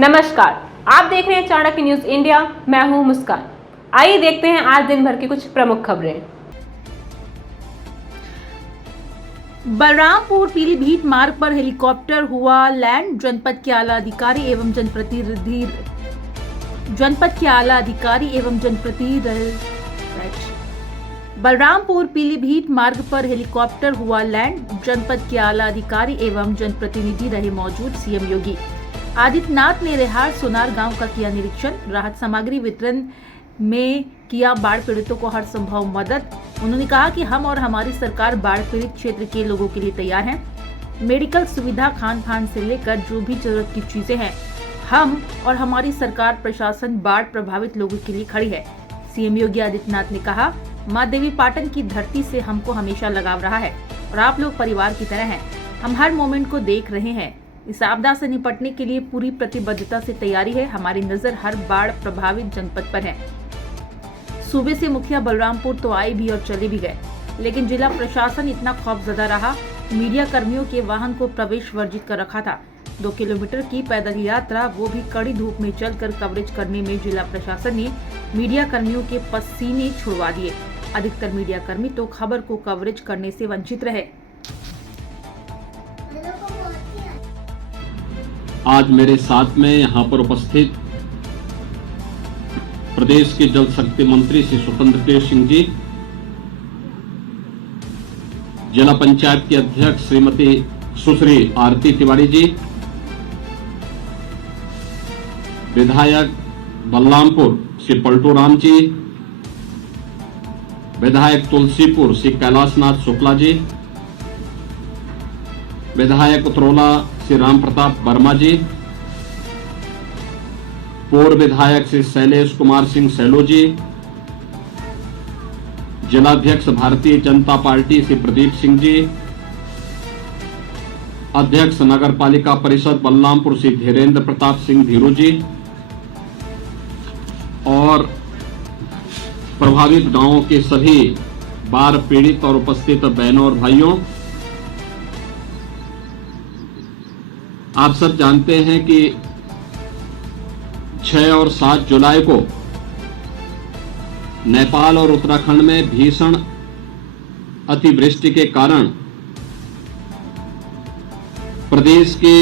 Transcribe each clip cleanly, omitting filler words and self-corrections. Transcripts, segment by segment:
नमस्कार, आप देख रहे हैं चाणक्य न्यूज इंडिया। मैं हूं मुस्कान। आइए देखते हैं आज दिन भर की कुछ प्रमुख खबरें। बलरामपुर पीलीभीत मार्ग पर हेलीकॉप्टर हुआ लैंड। जनपद के आला अधिकारी एवं जनप्रतिनिधि बलरामपुर पीलीभीत मार्ग पर हेलीकॉप्टर हुआ लैंड। जनपद के आला अधिकारी एवं जनप्रतिनिधि रहे मौजूद। सीएम योगी आदित्यनाथ ने रेहार सोनार गांव का किया निरीक्षण। राहत सामग्री वितरण में किया बाढ़ पीड़ितों को हर संभव मदद। उन्होंने कहा कि हम और हमारी सरकार बाढ़ पीड़ित क्षेत्र के लोगों के लिए तैयार हैं। मेडिकल सुविधा, खान पान से लेकर जो भी जरूरत की चीजें हैं, हम और हमारी सरकार प्रशासन बाढ़ प्रभावित लोगों के लिए खड़ी है। सीएम योगी आदित्यनाथ ने कहा, माँ देवी पाटन की धरती से हमको हमेशा लगाव रहा है और आप लोग परिवार की तरह हैं। हम हर मोमेंट को देख रहे हैं। इस आपदा से निपटने के लिए पूरी प्रतिबद्धता से तैयारी है। हमारी नजर हर बाढ़ प्रभावित जनपद पर है। सूबे से मुखिया बलरामपुर तो आए भी और चले भी गए, लेकिन जिला प्रशासन इतना खौफजदा रहा। मीडिया कर्मियों के वाहन को प्रवेश वर्जित कर रखा था। 2 किलोमीटर की पैदल यात्रा, वो भी कड़ी धूप में चलकर कवरेज करने में जिला प्रशासन ने मीडिया कर्मियों के पसीने छुड़वा दिए। अधिकतर मीडिया कर्मी तो खबर को कवरेज करने से वंचित रहे। आज मेरे साथ में यहाँ पर उपस्थित प्रदेश के जल शक्ति मंत्री श्री स्वतंत्र देव सिंह जी, जिला पंचायत की अध्यक्ष श्रीमती सुश्री आरती तिवारी जी, विधायक बलरामपुर श्री पलटू राम जी, विधायक तुलसीपुर श्री कैलाशनाथ शुक्ला जी, विधायक उत्तरोला श्री राम प्रताप वर्मा जी, पूर्व विधायक श्री शैलेश कुमार सिंह सैलो जी, जिलाध्यक्ष भारतीय जनता पार्टी श्री प्रदीप सिंह जी, अध्यक्ष नगर पालिका परिषद बलरामपुर श्री धीरेन्द्र प्रताप सिंह धीरू जी और प्रभावित गांवों के सभी बाढ़ पीड़ित और उपस्थित बहनों और भाइयों, आप सब जानते हैं कि 6 और 7 जुलाई को नेपाल और उत्तराखंड में भीषण अतिवृष्टि के कारण प्रदेश के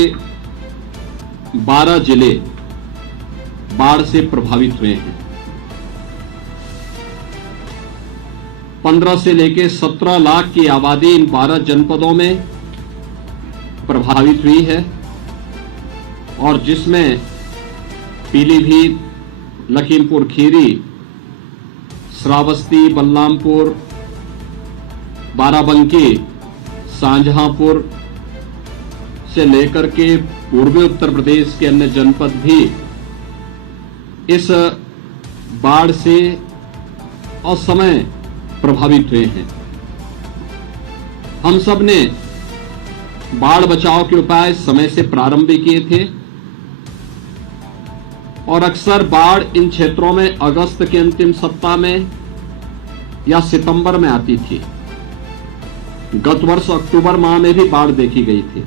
12 जिले बाढ़ से प्रभावित हुए हैं। 15 से लेकर 17 लाख की आबादी इन 12 जनपदों में प्रभावित हुई है और जिसमें पीलीभीत, लखीमपुर खीरी, श्रावस्ती, बलरामपुर, बाराबंकी, शाहजहांपुर से लेकर के पूर्वी उत्तर प्रदेश के अन्य जनपद भी इस बाढ़ से असमय प्रभावित हुए हैं। हम सब ने बाढ़ बचाव के उपाय समय से प्रारंभ भी किए थे और अक्सर बाढ़ इन क्षेत्रों में अगस्त के अंतिम सप्ताह में या सितंबर में आती थी। गत वर्ष अक्टूबर माह में भी बाढ़ देखी गई थी,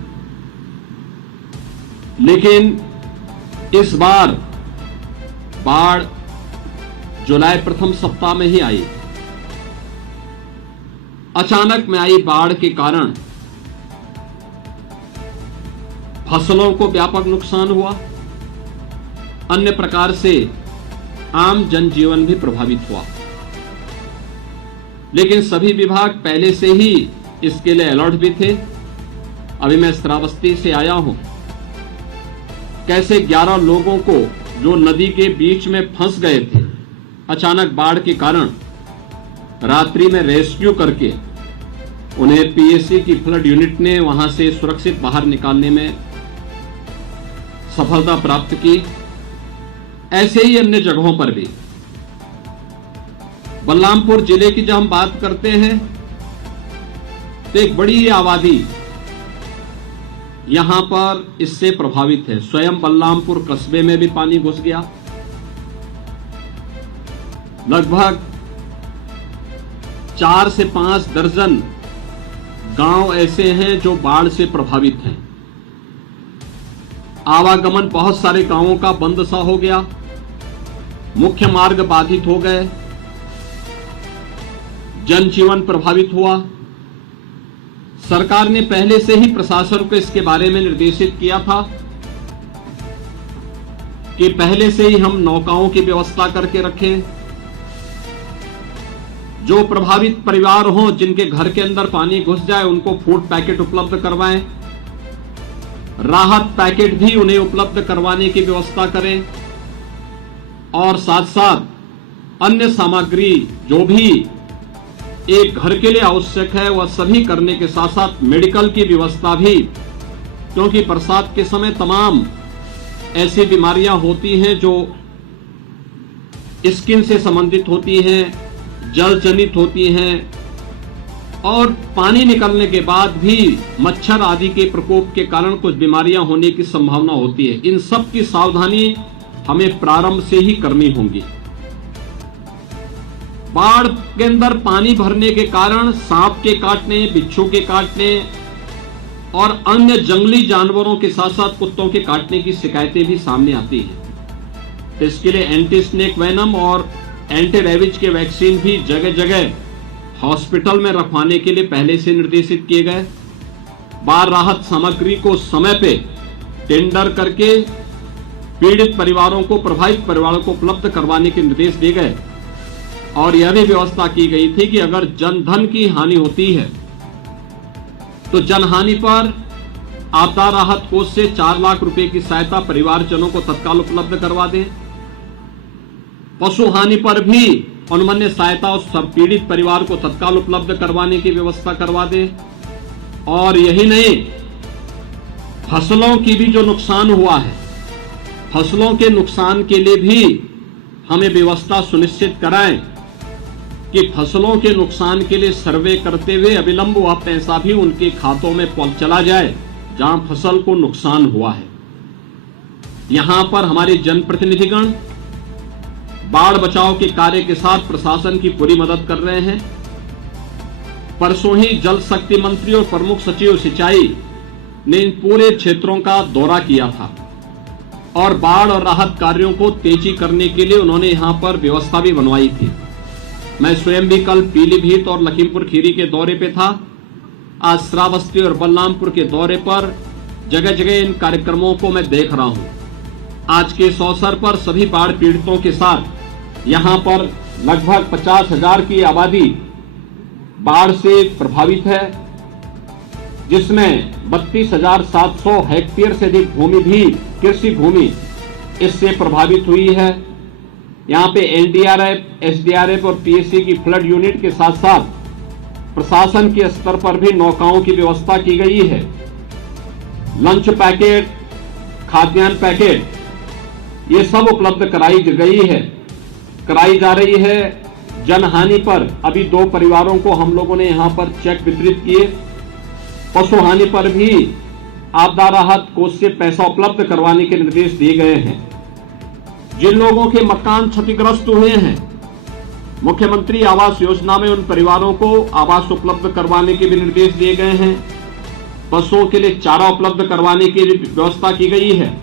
लेकिन इस बार बाढ़ जुलाई प्रथम सप्ताह में ही आई। अचानक में आई बाढ़ के कारण फसलों को व्यापक नुकसान हुआ, अन्य प्रकार से आम जनजीवन भी प्रभावित हुआ। लेकिन सभी विभाग पहले से ही इसके लिए अलर्ट भी थे। अभी मैं श्रावस्ती से आया हूं, कैसे 11 लोगों को जो नदी के बीच में फंस गए थे, अचानक बाढ़ के कारण रात्रि में रेस्क्यू करके उन्हें पीएससी की फ्लड यूनिट ने वहां से सुरक्षित बाहर निकालने में सफलता प्राप्त की। ऐसे ही अन्य जगहों पर भी। बलरामपुर जिले की जब हम बात करते हैं तो एक बड़ी आबादी यहां पर इससे प्रभावित है। स्वयं बलरामपुर कस्बे में भी पानी घुस गया। लगभग 4 से 5 दर्जन गांव ऐसे हैं जो बाढ़ से प्रभावित हैं। आवागमन बहुत सारे गांवों का बंद सा हो गया, मुख्य मार्ग बाधित हो गए, जनजीवन प्रभावित हुआ। सरकार ने पहले से ही प्रशासन को इसके बारे में निर्देशित किया था कि पहले से ही हम नौकाओं की व्यवस्था करके रखें, जो प्रभावित परिवार हों जिनके घर के अंदर पानी घुस जाए उनको फूड पैकेट उपलब्ध करवाएं, राहत पैकेट भी उन्हें उपलब्ध करवाने की व्यवस्था करें और साथ साथ अन्य सामग्री जो भी एक घर के लिए आवश्यक है वह सभी करने के साथ साथ मेडिकल की व्यवस्था भी, क्योंकि बरसात के समय तमाम ऐसी बीमारियां होती हैं जो स्किन से संबंधित होती हैं, जल जनित होती हैं और पानी निकलने के बाद भी मच्छर आदि के प्रकोप के कारण कुछ बीमारियां होने की संभावना होती है। इन सब की सावधानी हमें प्रारंभ से ही करनी होगी। बाढ़ के अंदर पानी भरने के कारण सांप के काटने, बिच्छू के काटने और अन्य जंगली जानवरों के साथ साथ कुत्तों के काटने की शिकायतें भी सामने आती हैं। तो इसके लिए एंटी स्नेक वेनम और एंटी रेबीज के वैक्सीन भी जगह जगह हॉस्पिटल में रखवाने के लिए पहले से निर्देशित किए गए। बाढ़ राहत सामग्री को समय पे टेंडर करके पीड़ित परिवारों को, प्रभावित परिवारों को उपलब्ध करवाने के निर्देश दिए गए और यह भी व्यवस्था की गई थी कि अगर जनधन की हानि होती है तो जनहानि पर आपदा राहत कोष से 4 लाख रुपए की सहायता परिवारजनों को तत्काल उपलब्ध करवा दें। पशु हानि पर भी अनुमन्य सहायता उस पीड़ित परिवार को तत्काल उपलब्ध करवाने की व्यवस्था करवा दें। और यही नहीं, फसलों की भी जो नुकसान हुआ है, फसलों के नुकसान के लिए भी हमें व्यवस्था सुनिश्चित कराएं कि फसलों के नुकसान के लिए सर्वे करते हुए अविलंब वह पैसा भी उनके खातों में चला जाए जहां फसल को नुकसान हुआ है। यहां पर हमारे जनप्रतिनिधिगण बाढ़ बचाव के कार्य के साथ प्रशासन की पूरी मदद कर रहे हैं। परसों ही जल शक्ति मंत्री और प्रमुख सचिव सिंचाई ने इन पूरे क्षेत्रों का दौरा किया था और बाढ़ और राहत कार्यों को तेजी करने के लिए उन्होंने यहां पर व्यवस्था भी बनवाई थी। मैं स्वयं भी कल पीलीभीत और लखीमपुर खीरी के दौरे पे था। आज श्रावस्ती और बलरामपुर के दौरे पर जगह जगह इन कार्यक्रमों को मैं देख रहा हूं। आज के इस अवसर पर सभी बाढ़ पीड़ितों के साथ यहां पर लगभग 50,000 की आबादी बाढ़ से प्रभावित है, जिसमें 32,700 हेक्टेयर से अधिक भूमि भी, कृषि भूमि इससे प्रभावित हुई है। यहाँ पे एनडीआरएफ, एसडीआरएफ और पीएससी की फ्लड यूनिट के साथ साथ प्रशासन के स्तर पर भी नौकाओं की व्यवस्था की गई है। लंच पैकेट, खाद्यान्न पैकेट ये सब उपलब्ध कराई जा रही है। जनहानि पर अभी 2 परिवारों को हम लोगों ने यहाँ पर चेक वितरित किए। पशु हानि पर भी आपदा राहत कोष से पैसा उपलब्ध करवाने के निर्देश दिए गए हैं। जिन लोगों के मकान क्षतिग्रस्त हुए हैं, मुख्यमंत्री आवास योजना में उन परिवारों को आवास उपलब्ध करवाने के भी निर्देश दिए गए हैं। पशुओं के लिए चारा उपलब्ध करवाने की व्यवस्था की गई है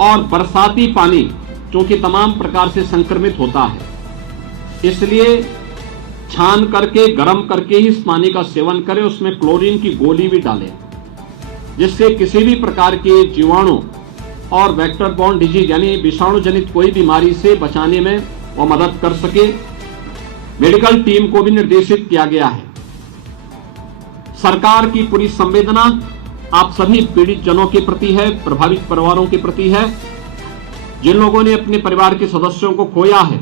और बरसाती पानी क्योंकि तमाम प्रकार से संक्रमित होता है, इसलिए छान करके, गर्म करके ही इस पानी का सेवन करें। उसमें क्लोरीन की गोली भी डालें, जिससे किसी भी प्रकार के जीवाणु और वेक्टर बॉर्न डिजीज यानी विषाणु जनित कोई बीमारी से बचाने में वो मदद कर सके। मेडिकल टीम को भी निर्देशित किया गया है। सरकार की पूरी संवेदना आप सभी पीड़ित जनों के प्रति है, प्रभावित परिवारों के प्रति है। जिन लोगों ने अपने परिवार के सदस्यों को खोया है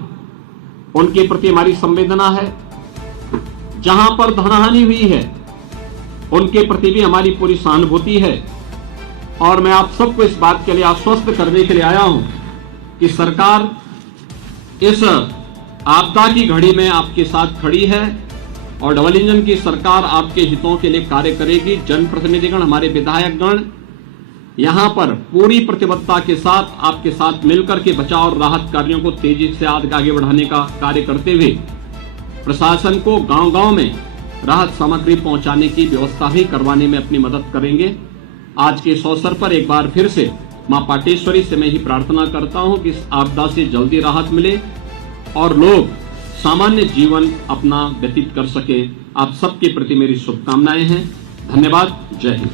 उनके प्रति हमारी संवेदना है। जहां पर धनहानि हुई है उनके प्रति भी हमारी पूरी सहानुभूति है। और मैं आप सबको इस बात के लिए आश्वस्त करने के लिए आया हूं कि सरकार इस आपदा की घड़ी में आपके साथ खड़ी है और डबल इंजन की सरकार आपके हितों के लिए कार्य करेगी। जनप्रतिनिधिगण, हमारे विधायकगण यहां पर पूरी प्रतिबद्धता के साथ आपके साथ मिलकर के बचाव और राहत कार्यों को तेजी से आगे बढ़ाने का कार्य करते हुए प्रशासन को गांव-गांव में राहत सामग्री पहुंचाने की व्यवस्था भी करवाने में अपनी मदद करेंगे। आज के इस अवसर पर एक बार फिर से मां पाटेश्वरी से मैं ही प्रार्थना करता हूं कि इस आपदा से जल्दी राहत मिले और लोग सामान्य जीवन अपना व्यतीत कर सके। आप सबके प्रति मेरी शुभकामनाएं हैं। धन्यवाद। जय हिंद।